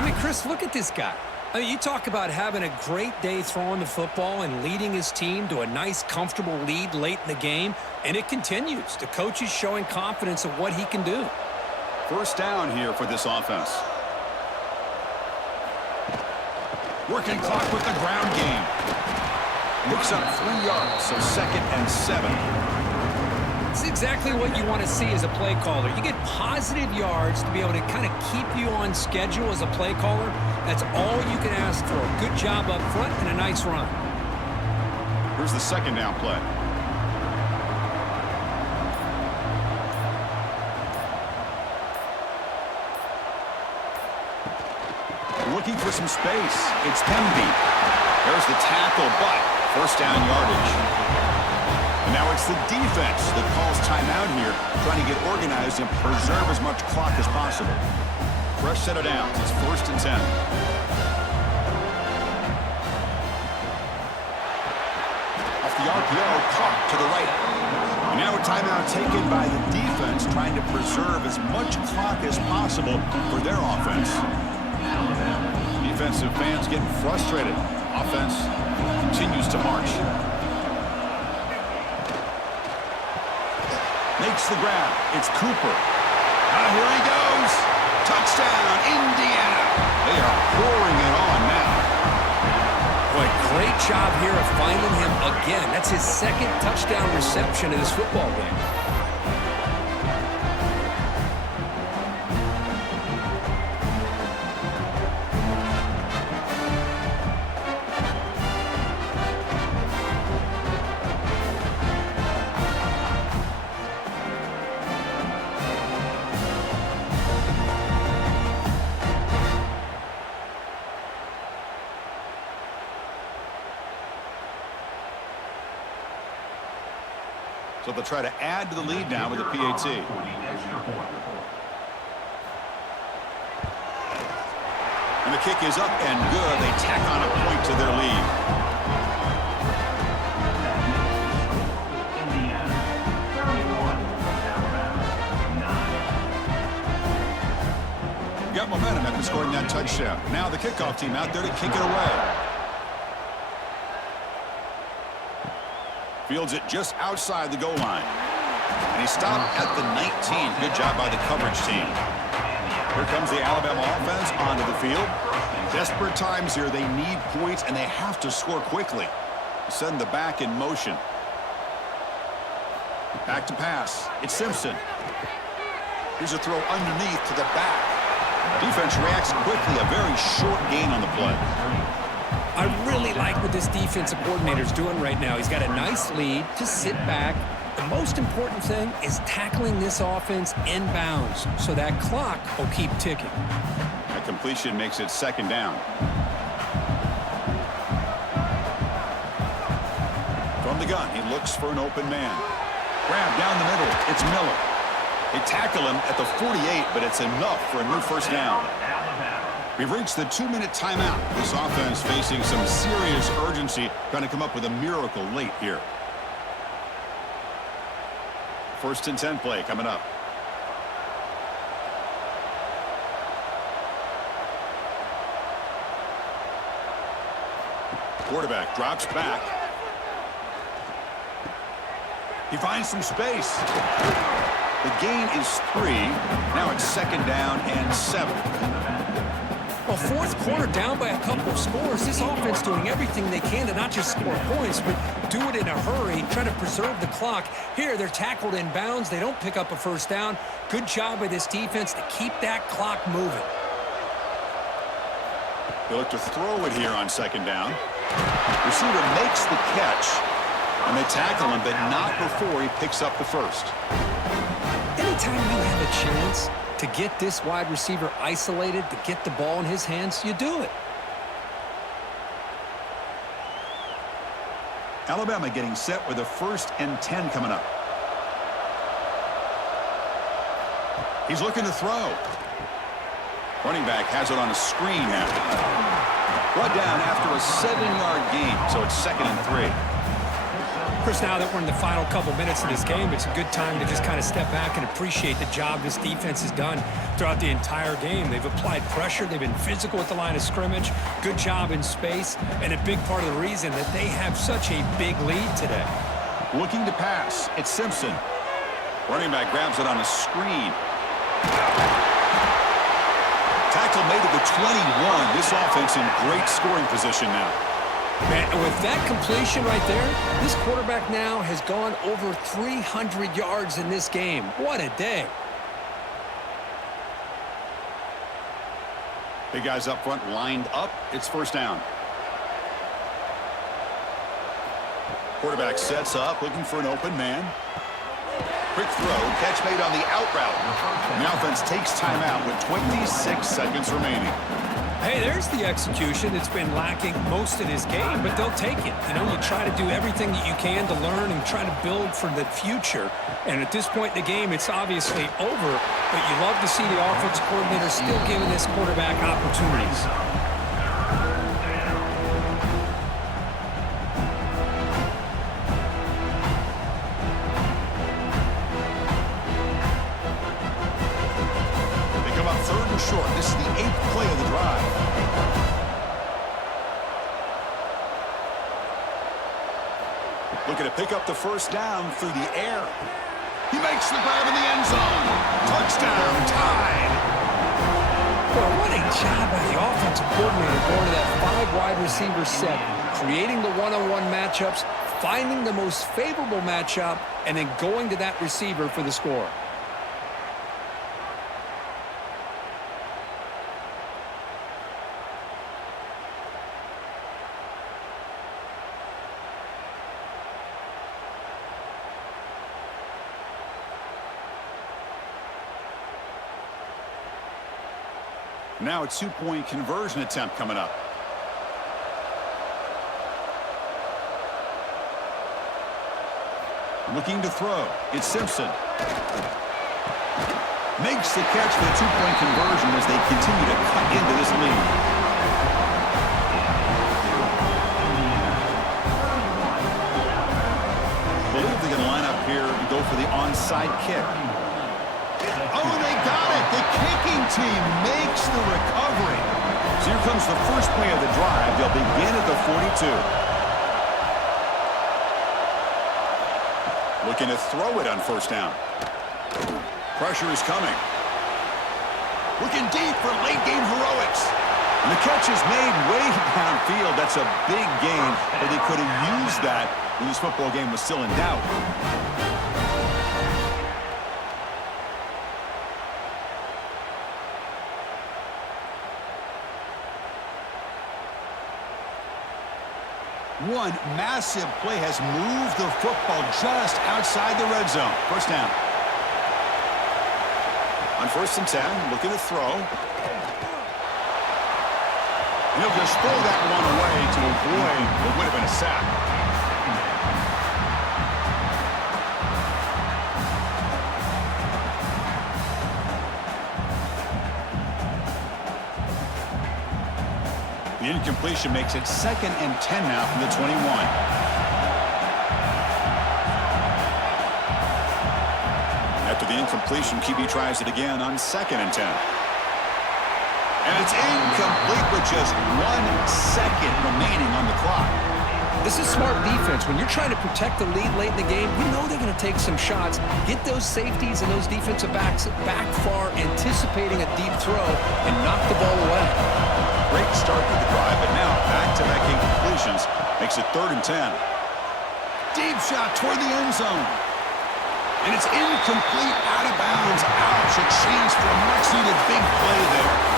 I mean, Chris, look at this guy. I mean, you talk about having a great day throwing the football and leading his team to a nice, comfortable lead late in the game, and it continues. The coach is showing confidence of what he can do. 1st down here for this offense. Working clock with the ground game. Looks up 3 yards, so 2nd and 7. It's exactly what you want to see as a play caller. You get positive yards to be able to kind of keep you on schedule as a play caller. That's all you can ask for. A good job up front and a nice run. Here's the 2nd down play. some space. It's Hemby. There's the tackle, but first down yardage. And now it's the defense that calls timeout here, trying to get organized and preserve as much clock as possible. Fresh set of downs. It's 1st and 10. Off the RPO, caught to the right. And now a timeout taken by the defense, trying to preserve as much clock as possible for their offense. Defensive fans getting frustrated. Offense continues to march. Makes the grab. It's Cooper. Here he goes. Touchdown, Indiana. They are pouring it on now. Boy, great job here of finding him again. That's his 2nd touchdown reception in this football game. So they'll try to add to the lead now with a PAT. And the kick is up and good. They tack on a point to their lead. Indiana 31, Delaware 9. Got momentum after scoring that touchdown. Now the kickoff team out there to kick it away. Fields it just outside the goal line. And he stopped at the 19. Good job by the coverage team. Here comes the Alabama offense onto the field. Desperate times here. They need points, and they have to score quickly. Send the back in motion. Back to pass. It's Simpson. Here's a throw underneath to the back. Defense reacts quickly. A very short gain on the play. I really like what this defensive coordinator's doing right now. He's got a nice lead. Just sit back. The most important thing is tackling this offense inbounds so that clock will keep ticking. A completion makes it 2nd down. From the gun, he looks for an open man. Grab down the middle. It's Miller. They tackle him at the 48, but it's enough for a new 1st down. We've reached the 2-minute timeout. This offense facing some serious urgency, trying to come up with a miracle late here. 1st and 10 play coming up. Quarterback drops back. He finds some space. The gain is 3. Now it's 2nd down and 7. Well, 4th quarter down by a couple of scores. This offense doing everything they can to not just score points, but do it in a hurry, try to preserve the clock. Here, they're tackled in bounds. They don't pick up a 1st down. Good job by this defense to keep that clock moving. They look to throw it here on 2nd down. Receiver makes the catch, and they tackle him, but not before he picks up the 1st. Anytime you have a chance to get this wide receiver isolated, to get the ball in his hands, you do it. Alabama getting set with a 1st and 10 coming up. He's looking to throw. Running back has it on a screen now. Brought down after a 7-yard gain, so it's 2nd and 3. Chris, now that we're in the final couple minutes of this game, it's a good time to just kind of step back and appreciate the job this defense has done throughout the entire game. They've applied pressure. They've been physical at the line of scrimmage. Good job in space, and a big part of the reason that they have such a big lead today. Looking to pass. It's Simpson. Running back grabs it on a screen. Tackle made at the 21. This offense in great scoring position now. Man, with that completion right there, this quarterback now has gone over 300 yards in this game. What a day. Big guys up front lined up. It's 1st down. Quarterback sets up, looking for an open man. Quick throw, catch made on the out route. And the offense takes timeout with 26 seconds remaining. Hey, there's the execution. It's been lacking most of his game, but they'll take it. You know, you try to do everything that you can to learn and try to build for the future. And at this point in the game, it's obviously over, but you love to see the offensive coordinator still giving this quarterback opportunities. Short. This is the 8th play of the drive. Looking to pick up the first down through the air. He makes the grab in the end zone. Touchdown, tied. Well, what a job by the offensive coordinator going to that 5 wide receiver set, creating the one-on-one matchups, finding the most favorable matchup, and then going to that receiver for the score. Now a 2-point conversion attempt coming up. Looking to throw. It's Simpson. Makes the catch for the 2-point conversion as they continue to cut into this lead. Believe they can line up here and go for the onside kick. Oh, they got it. The kicking team makes the recovery. So here comes the first play of the drive. They'll begin at the 42. Looking to throw it on first down. Pressure is coming. Looking deep for late-game heroics. And the catch is made way downfield. That's a big gain, but they could have used that when this football game was still in doubt. One massive play has moved the football just outside the red zone. First down. On 1st and 10, looking to throw. And he'll just throw that one away to avoid what would have been a sack. The incompletion makes it 2nd and 10 now from the 21. After the incompletion, QB tries it again on 2nd and 10. And it's incomplete with just 1 second remaining on the clock. This is smart defense. When you're trying to protect the lead late in the game, you know they're going to take some shots, get those safeties and those defensive backs back far, anticipating a deep throw, and knock the ball away. Great start to the drive, but now back-to-back incompletions makes it 3rd and 10. Deep shot toward the end zone. And it's incomplete, out of bounds. Ouch, a chance for a much-needed big play there.